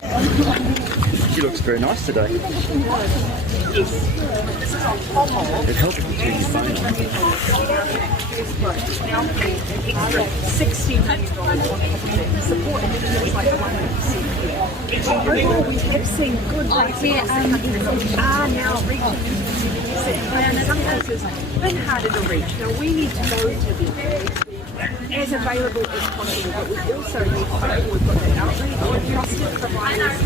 She looks very nice today. It helps if you turn your phone on. Extra $60 million support individuals like the one that you see here. Overall, we have seen good rates are now reaching and in some cases been harder to reach. Now we need to go to them as available as possible, but we also need to we've got that outreach with trusted providers.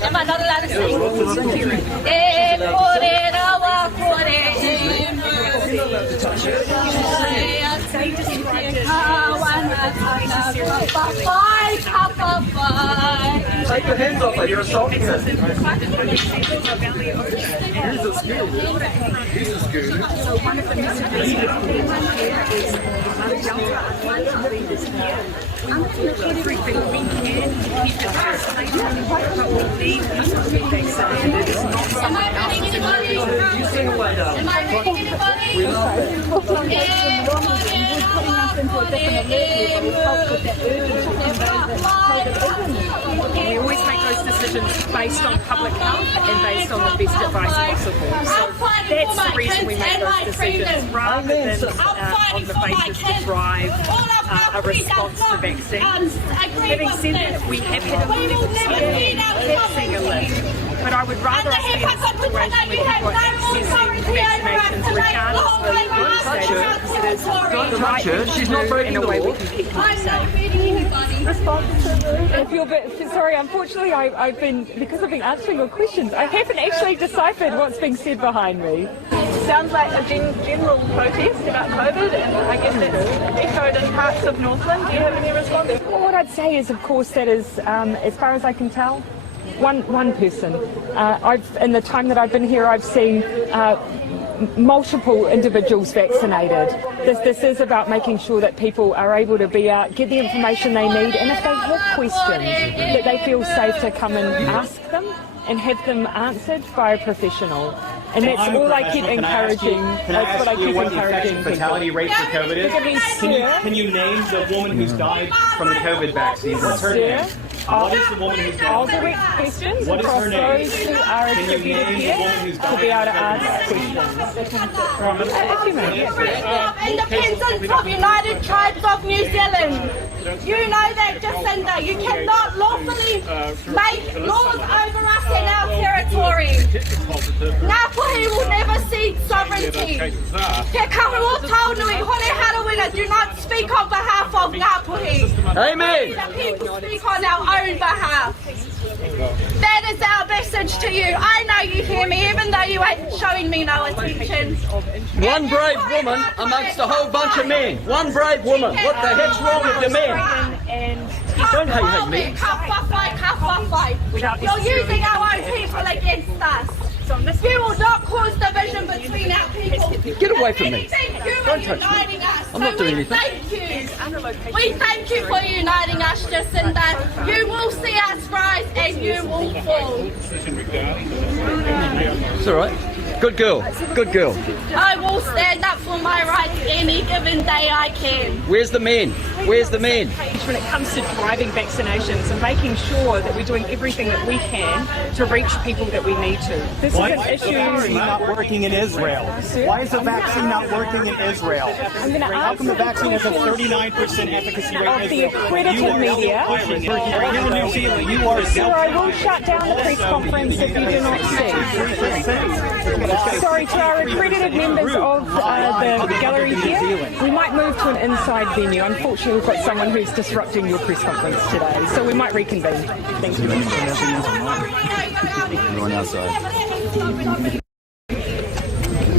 Am I not allowed to sing? Take your hands off her, you're assaulting her. Here's a school. Here's a school. So one of the messages here is everything we can to keep it vaccinated, but we need people to be vaccinated. It's not something else. You sing away now. Am I reading anybody? We always make those decisions based on public health and based on the best advice possible. So that's the reason we make those decisions, rather than on the basis to drive a response to vaccines. Having said that, we have had a medical scare, we have seen a lift. But I would rather us be in a situation where we've got access to vaccinations regardless of what status it is. Don't touch her, she's not breaking the law. We can keep them safe. I feel a bit sorry. Unfortunately, because I've been answering your questions, I haven't actually deciphered what's being said behind me. Sounds like a general protest about COVID, and I guess that's echoed in parts of Northland. Do you have any response? Well, what I'd say is, of course, that is, as far as I can tell, one person. In the time that I've been here, I've seen multiple individuals vaccinated. This is about making sure that people are able to be out, get the information they need, and if they have questions, that they feel safe to come and ask them and have them answered by a professional. And that's all I keep encouraging. That's what I keep encouraging. Fatality rate for COVID is? Can you name the woman who's died from the COVID vaccine? What's her name? What is the woman who's died? I'll direct questions What is across her name? those who are Can you attributed name the here woman who's to died? be able to ask questions. If you may. Independence of United Tribes of New Zealand. You know that, Jacinda. You cannot lawfully make laws over us in our territory. Ngāpuhi will never cede sovereignty. Te kaurua taunui, hone harawina, do not speak on behalf of Ngāpuhi. Amen. The people speak on our own behalf. That is our message to you. I know you hear me, even though you ain't showing me no attention. One brave woman amongst a whole bunch of men. One brave woman. What the heck's wrong with the men? Don't hate me. You're using our own people against us. You will not cause division between our people. Get away from me. Don't touch me. I'm not doing anything. We thank you for uniting us, Jacinda. You will see us rise and you will fall. It's all right. Good girl. Good girl. I will stand up for my rights any given day I can. Where's the men? Where's the men? When it comes to driving vaccinations and making sure that we're doing everything that we can to reach people that we need to. This Why is an is the issue. vaccine not working in Israel? Why is the vaccine not working in Israel? How come the vaccine has a 39% efficacy rate Of in the Israel? accredited media. Pushing it. You're here in New Zealand. You are Sir, I will shut down the press conference if you do not cease. Sorry, to our accredited members of the gallery here, we might move to an inside venue. Unfortunately, we've got someone who's disrupting your press conference today, so we might reconvene. Thank you. Going outside.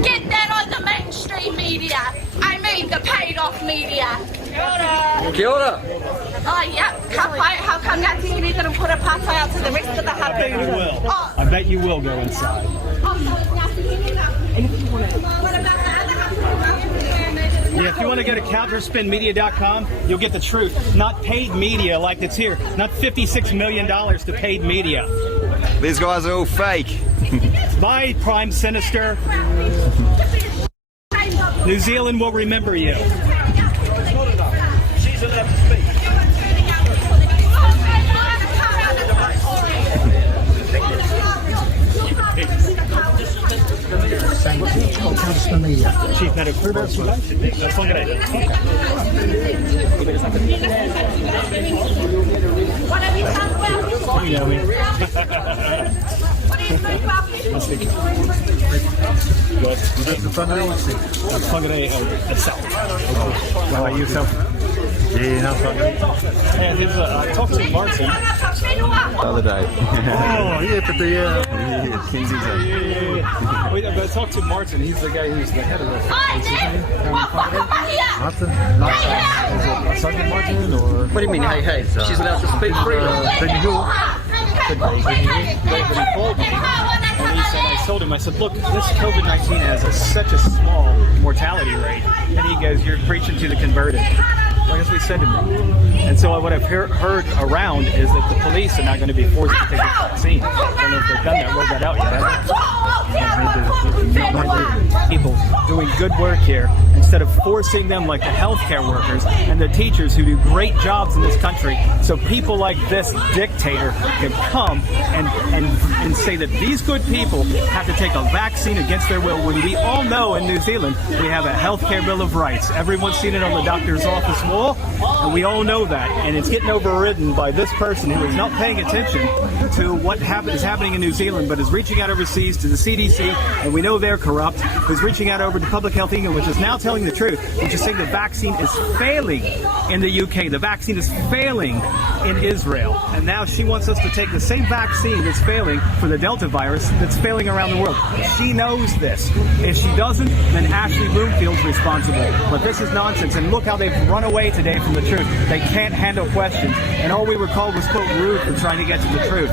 Get that on the mainstream media. I mean the paid off media. Kia ora. Oh, yep. How come Ngāti Hiri didn't put a pātai out to the rest of the hapu? Oh, I bet you will go inside. so Ngāti Hiri now. What about the other hapu? Yeah, if you want to go to counterspinmedia.com, you'll get the truth. Not paid media like it's here. Not $56 million to paid media. These guys are all fake. My Prime Sinister, New Zealand will remember you. She's allowed to speak. Counterspin Media. Chief Medical Officer. That's one good idea. What have you done well? You know me. What do you think about it? Good. That's one good idea. South. How about you, South? Yeah, I talked to Martin. The other day. Oh, yeah, but Wait, I talked to Martin. He's the guy who's the head of the Sergeant Martin, or What do you mean, hey, hey? She's allowed to speak freely. and he said, I told him, I said, look, this COVID-19 has such a small mortality rate. And he goes, you're preaching to the converted. Well, that's what he said to me. And so what I've heard around is that the police are not going to be forced to take the vaccine. I don't know if they've done that, rolled that out yet. People doing good work here instead of forcing them like the healthcare workers and the teachers who do great jobs in this country. So people like this dictator can come and say that these good people have to take a vaccine against their will, when we all know in New Zealand we have a healthcare bill of rights. Everyone's seen it on the doctor's office wall, and we all know that. And it's getting overridden by this person who is not paying attention to what is happening in New Zealand, but is reaching out overseas to the CDC, and we know they're corrupt, who's reaching out over to Public Health England, which is now telling the truth, which is saying the vaccine is failing in the UK, the vaccine is failing in Israel, and now she wants us to take the same vaccine that's failing for the Delta virus that's failing around the world. She knows this. If she doesn't, then Ashley Bloomfield's responsible. But this is nonsense, and look how they've run away today from the truth. They can't handle questions, and all we were called was, quote, rude for trying to get to the truth.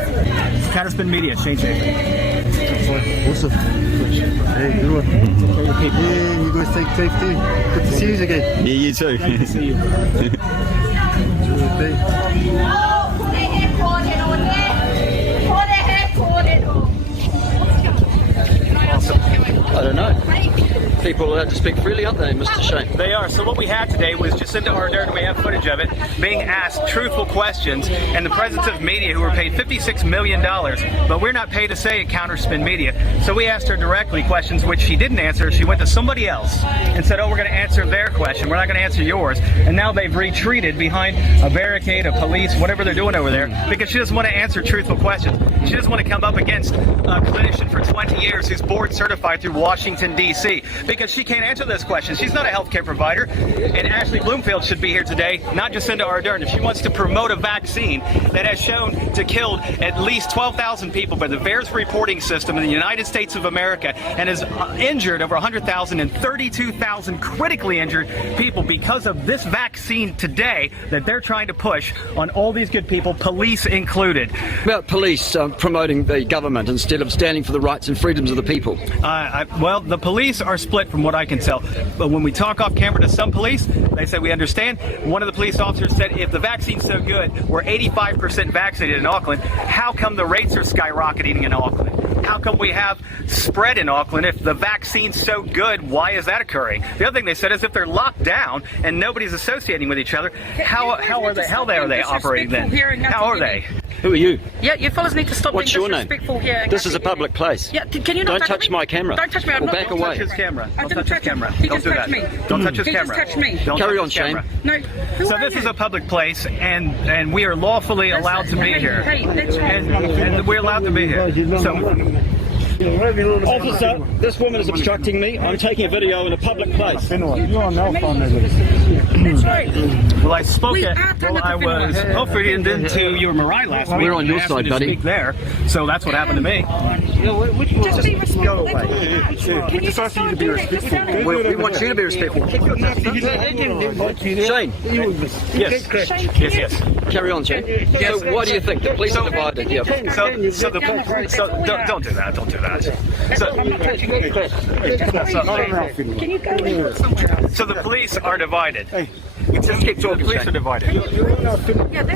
Counterspin Media, Shane Schaefer. awesome. Hey, good one. Yeah, you guys take safety. Good to see you again. Yeah, you too. Nice to see you. I don't know. People are allowed to speak freely, aren't they, Mr. Shane? They are. So what we had today was Jacinda Ardern, we have footage of it, being asked truthful questions in the presence of media who were paid $56 million, but we're not paid to say at Counterspin Media. So we asked her directly questions which she didn't answer. She went to somebody else and said, oh, we're going to answer their question. We're not going to answer yours. And now they've retreated behind a barricade, a police, whatever they're doing over there, because she doesn't want to answer truthful questions. She doesn't want to come up against a clinician for 20 years who's board certified through Washington, D.C., because she can't answer this question. She's not a healthcare provider. And Ashley Bloomfield should be here today, not Jacinda Ardern. If she wants to promote a vaccine that has shown to kill at least 12,000 people by the VAERS reporting system in the United States of America, and has injured over 100,000 and 32,000 critically injured people because of this vaccine today that they're trying to push on all these good people, police included. About police promoting the government instead of standing for the rights and freedoms of the people. Well, the police are split from what I can tell. But when we talk off camera to some police, they say we understand. One of the police officers said, if the vaccine's so good, we're 85% vaccinated in Auckland, how come the rates are skyrocketing in Auckland? How come we have spread in Auckland? If the vaccine's so good, why is that occurring? The other thing they said is if they're locked down and nobody's associating with each other, how are they operating then? How are they? Who are you? Yeah, you fellas need to stop What's being your name? disrespectful here. This is a public place. Yeah, can you not Don't touch my camera. Don't touch me. I'm Or not back don't away. Touch his camera. I Don't didn't touch his touch him. camera. He Don't just do touched that. me. Don't touch his He just camera. touched me. Don't Carry touch on, his Shane. camera. No. Who So are this you? is a public place, and we are lawfully allowed to be here. Hey, that's right. And we're allowed to be here. So, Officer, this woman is obstructing me. I'm taking a video in a public place. That's right. well, I spoke We at, are well, I was offered into your Marae last week. We're on your They asked me side, to buddy. Speak there, so that's what happened to me. Just be respectful. Can you just don't do that? We want you to be respectful. Shane. Yes. Carry on, Shane. So why do you think the police are divided? Yeah. Don't do that. Don't do that. Can you go somewhere else? So the police are divided. Just keep talking. The police are divided.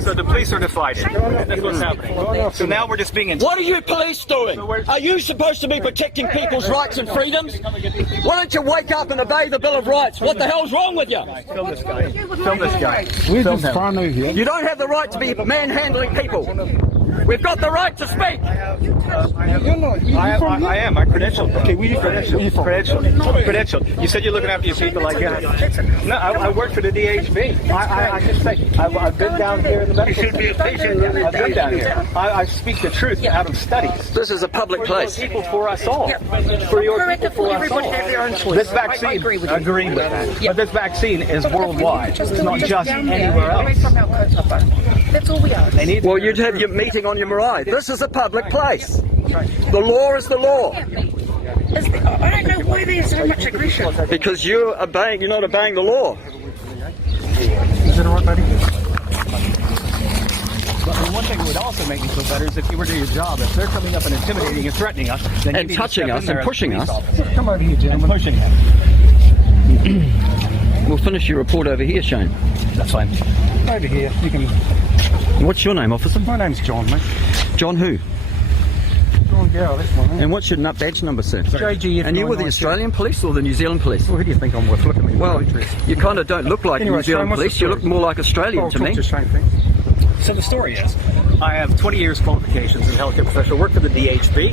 So the police are divided. That's what's happening. So now we're just being. What are you police doing? Are you supposed to be protecting people's rights and freedoms? Why don't you wake up and obey the Bill of Rights? What the hell's wrong with you? Film this guy. Film this guy. We're just whānau here. You don't have the right to be manhandling people. We've got the right to speak. I am. I'm credentialed. Okay, we credentialed. You said you're looking after your people like that. No, I work for the DHB. I can say I've been down here in the medical center. I've been down here. I speak the truth out of studies. This is a public place. For your people, for us all. For your people, for us all. This vaccine, I agree with that. But this vaccine is worldwide. It's not just anywhere else. That's all we are. Well, you'd have your meeting on your marae. This is a public place. The law is the law. I don't know why there's so much aggression. Because you're not obeying the law. Is that all right, buddy? But one thing that would also make me feel better is if you were to do your job. If they're coming up and intimidating and threatening us, then And you need to touching step us in there and as a pushing police us. officer. Come over here, And gentlemen. pushing him. We'll finish your report over here, Shane. That's fine. Over here. You can. What's your name, officer? My name's John, mate. John who? John Gow, that's my name. And what's your badge number, sir? JGF. And you with the Australian police or the New Zealand police? Well, who do you think I'm with? Look at me. Well, you kind of don't look like Anyway, New Zealand Shane, what's police. the You look more like Australian I'll to talk me. to Shane, thanks. So the story is, I have 20 years qualifications as a healthcare professional. Work for the DHB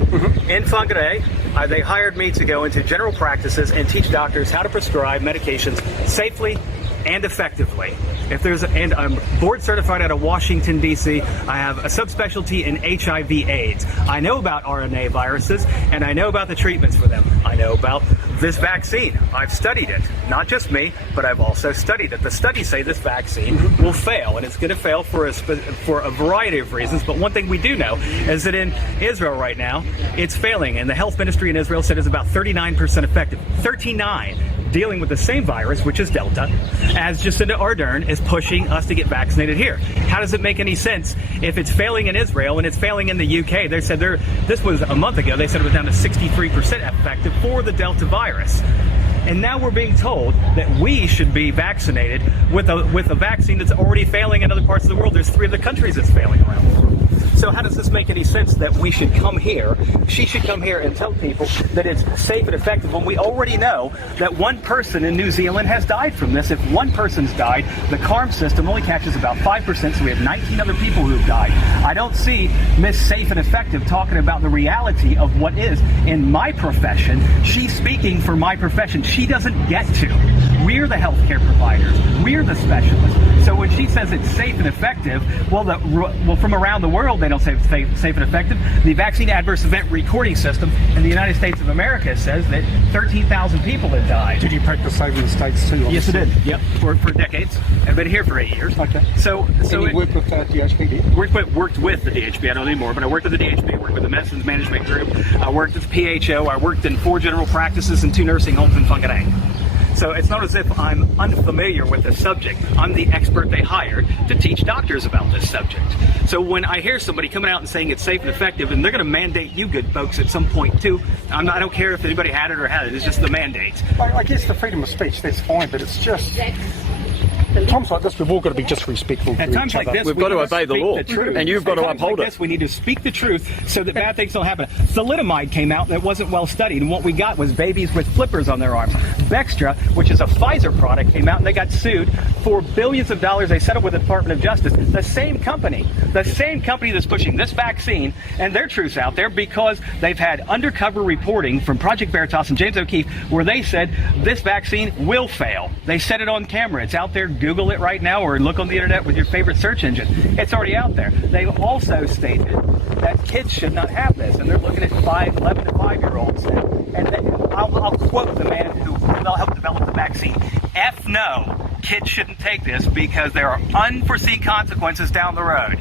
in Whangarei. They hired me to go into general practices and teach doctors how to prescribe medications safely and effectively. And I'm board certified out of Washington, D.C. I have a subspecialty in HIV/AIDS. I know about RNA viruses, and I know about the treatments for them. I know about this vaccine. I've studied it. Not just me, but I've also studied it. The studies say this vaccine will fail, and it's going to fail for a variety of reasons. But one thing we do know is that in Israel right now, it's failing, and the health ministry in Israel said it's about 39% effective. 39%. Dealing with the same virus, which is Delta, as Jacinda Ardern is pushing us to get vaccinated here. How does it make any sense if it's failing in Israel and it's failing in the UK? They said this was a month ago. They said it was down to 63% effective for the Delta virus. And now we're being told that we should be vaccinated with a vaccine that's already failing in other parts of the world. There's 3 other countries that's failing around the world. So how does this make any sense that we should come here, she should come here and tell people that it's safe and effective when we already know that one person in New Zealand has died from this? If one person's died, the CARM system only catches about 5%, so we have 19 other people who've died. I don't see Miss Safe and Effective talking about the reality of what is in my profession. She's speaking for my profession. She doesn't get to. We're the healthcare providers. We're the specialists. So when she says it's safe and effective, well, from around the world, they don't say it's safe and effective. The Vaccine Adverse Event Recording System in the United States of America says that 13,000 people have died. Did you practice over in the States too? Yes, I obviously? did. Yep, for decades. I've been here for 8 years. Okay. So you work with DHB, did you? worked with the DHB. I don't anymore, but I worked with the DHB. Worked with the Medicines Management Group. I worked at the PHO. I worked in 4 general practices and 2 nursing homes in Whangarei. So it's not as if I'm unfamiliar with the subject. I'm the expert they hired to teach doctors about this subject. So when I hear somebody coming out and saying it's safe and effective, and they're going to mandate you good folks at some point too, I don't care if anybody had it or had it. It's just the mandate. I guess the freedom of speech, that's fine, but it's just... At times like this, we've all got to be just respectful to At times each like other. this, We've we got to need obey the speak law, truth. and you've got to At times uphold like it. this, we need to speak the truth so that bad things don't happen. Thalidomide came out that wasn't well studied, and what we got was babies with flippers on their arms. Bextra, which is a Pfizer product, came out and they got sued for billions of dollars. They settled with the Department of Justice. The same company that's pushing this vaccine, and their truth's out there because they've had undercover reporting from Project Veritas and James O'Keefe where they said this vaccine will fail. They said it on camera. It's out there. Google it right now or look on the internet with your favorite search engine. It's already out there. They've also stated that kids should not have this, and they're looking at 11 to 5-year-olds now. And I'll quote the man who helped develop the vaccine. F no, kids shouldn't take this because there are unforeseen consequences down the road.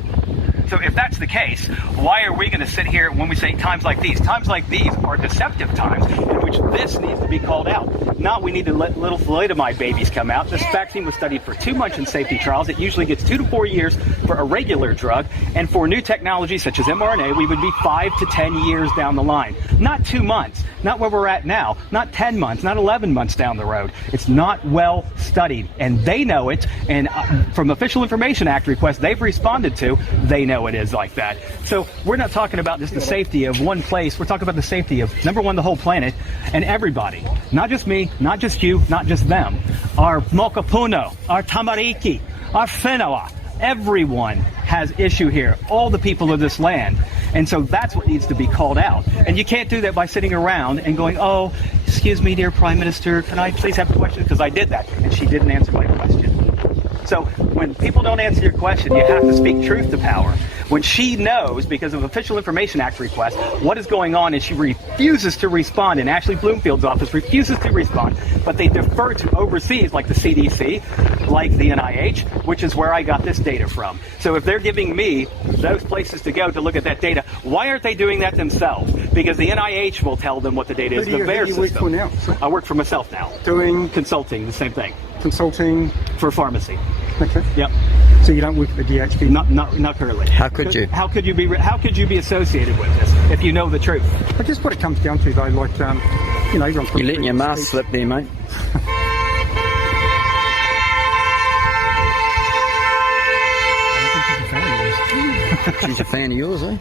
So if that's the case, why are we going to sit here when we say times like these? Times like these are deceptive times in which this needs to be called out. Not we need to let little thalidomide babies come out. This vaccine was studied for 2 months in safety trials. It usually gets 2 to 4 years for a regular drug. And for new technology such as mRNA, we would be 5 to 10 years down the line. Not 2 months, not where we're at now, not 10 months, not 11 months down the road. It's not well studied, and they know it. And from Official Information Act requests they've responded to, they know it is like that. So we're not talking about just the safety of one place. We're talking about the safety of, number one, the whole planet and everybody. Not just me, not just you, not just them. Our Mokapuno, our Tamariki, our Whenua, everyone has issue here. All the people of this land. And so that's what needs to be called out. And you can't do that by sitting around and going, oh, excuse me, dear Prime Minister, can I please have a question? Because I did that, and she didn't answer my question. So when people don't answer your question, you have to speak truth to power. When she knows, because of Official Information Act request, what is going on, and she refuses to respond, and Ashley Bloomfield's office refuses to respond, but they defer to overseas, like the CDC, like the NIH, which is where I got this data from. So if they're giving me those places to go to look at that data, why aren't they doing that themselves? Because the NIH will tell them what the data is. Who do you work for now? I work for myself now. Doing consulting, the same thing. Consulting for pharmacy. Okay. Yep. So you don't work for the DHB? Not currently. How could you? How could you be associated with this if you know the truth? I guess what it comes down to, though, like you know, you're letting your mask slip there, mate. She's a fan of yours, eh?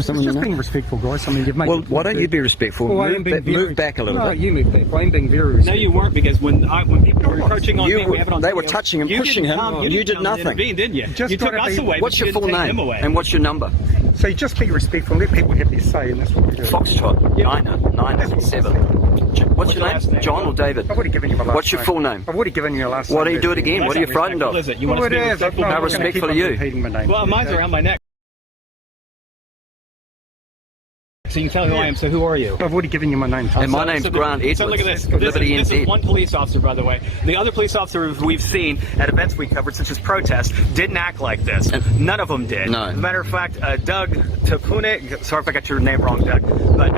Someone just being respectful, guys. I mean, you've made. Well, why don't you be respectful? Well, move back a little bit. No, you move back. I'm being very respectful. No, you weren't, because when people were approaching on me, we have it on they video. were touching and pushing him. You did nothing. Intervene, didn't you? Just you took us away. What's your full name? And what's your number? So you just be respectful. Let people have their say, and that's what we do. Foxtrot 997. What's your name? John or David? I've already given you my last name. What's your full name? I've already given you your last name. Why name. do you do it again? What are you frightened of? Well, it is. How respectful are you? Well, mine's around my neck. So you can tell who I am, so who are you? I've already given you my name. And my name's Grant Edwards. So look at this. Liberty this NZ. is one police officer, by the way. The other police officers we've seen at events we covered, such as protests, didn't act like this. None of them did. No. As a matter of fact, Doug Tapune, sorry if I got your name wrong, Doug, but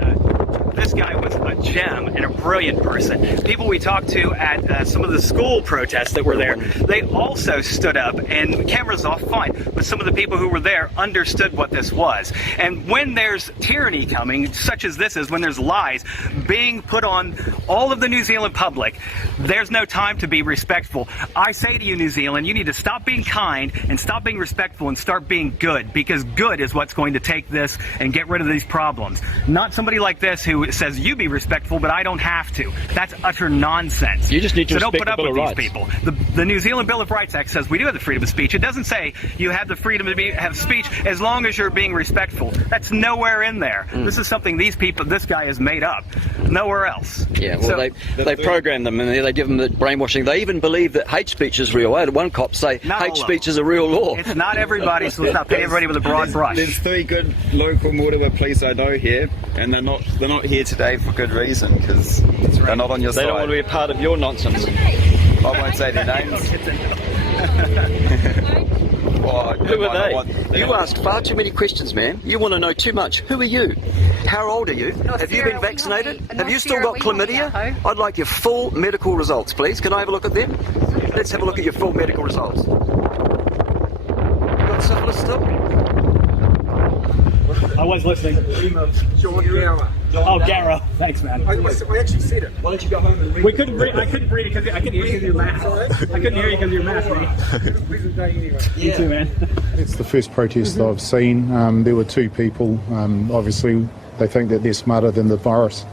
this guy was a gem and a brilliant person. People we talked to at some of the school protests that were there, they also stood up, and cameras off, fine, but some of the people who were there understood what this was. And when there's tyranny coming, such as this is, when there's lies being put on all of the New Zealand public, there's no time to be respectful. I say to you, New Zealand, you need to stop being kind and stop being respectful and start being good, because good is what's going to take this and get rid of these problems. Not somebody like this who says you be respectful, but I don't have to. That's utter nonsense. You just need to don't respect put up the Bill with of these Rights. people. The New Zealand Bill of Rights Act says we do have the freedom of speech. It doesn't say you have the freedom to have speech as long as you're being respectful. That's nowhere in there. This is something this guy has made up. Nowhere else. Yeah, well, they program them and they give them the brainwashing. They even believe that hate speech is real. I had one cop say hate speech is a real law. It's not everybody, so let's not paint everybody with a broad brush. There's 3 good local Morewa police I know here, and they're not here today for good reason, because they're not on your side. They don't want to be a part of your nonsense. I won't say their names. Who are they? You ask far too many questions, man. You want to know too much. Who are you? How old are you? Have you been vaccinated? Have you still got chlamydia? I'd like your full medical results, please. Can I have a look at them? Let's have a look at your full medical results. You got syphilis still? I was listening. John Gower. Oh, Garrow. Thanks, man. I actually said it. Why don't you go home and read We couldn't read. I couldn't read it because I couldn't hear you because of your mask. I couldn't hear you because of your mask, man. You too, man. It's the first protest I've seen. There were 2 people. Obviously, they think that they're smarter than the virus.